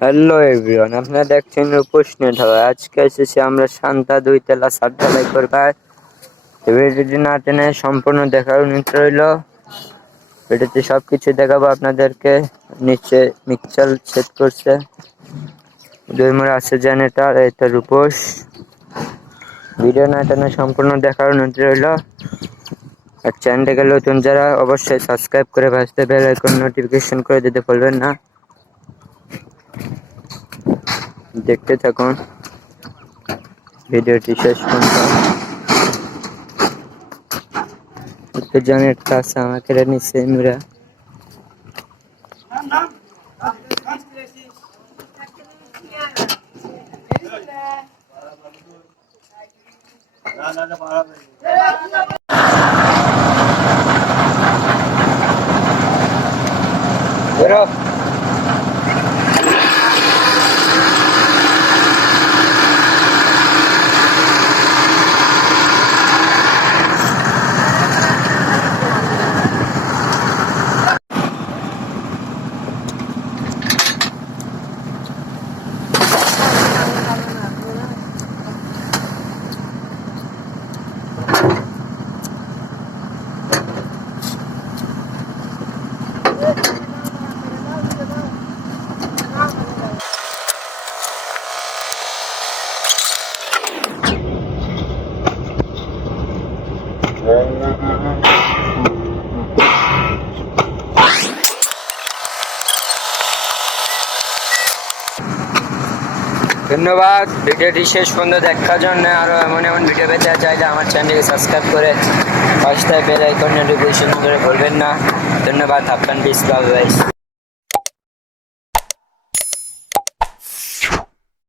Hello everyone, আপনারা দেখছেন প্রশ্ন ঢালা। আজকে এসেছি আমরা শান্তা 2 তলা ছাদ ঢালাই করবার। ভিডিওটি না টেনে সম্পূর্ণ দেখার অনুরোধ রইল। ভিডিওতে সবকিছু দেখাবো আপনাদেরকে। নিচে মিক্সচার সেট করছে, দুই মোড় আছে জেনারেটর, এটা রূপোস। ভিডিও না টেনে সম্পূর্ণ দেখার অনুরোধ রইল। আর চ্যানেলটাকে নতুন যারা অবশ্যই সাবস্ক্রাইব করে পাশে বেল আইকন নোটিফিকেশন করে দিতে ভুলবেন না। দেখতে থাকুন ভিডিওটি শেষ পর্যন্ত। জানের কাছে আমাকে নিচে মুরা ধন্যবাদ ভিডিওটি শেষ পর্যন্ত দেখার জন্য। আরো এমন এমন ভিডিও পেতে চাইলে আমার চ্যানেলকে সাবস্ক্রাইব করে পাশে বেল আইকন নোটিফিকেশন করে বলবেন না। ধন্যবাদ। আপনার বিশ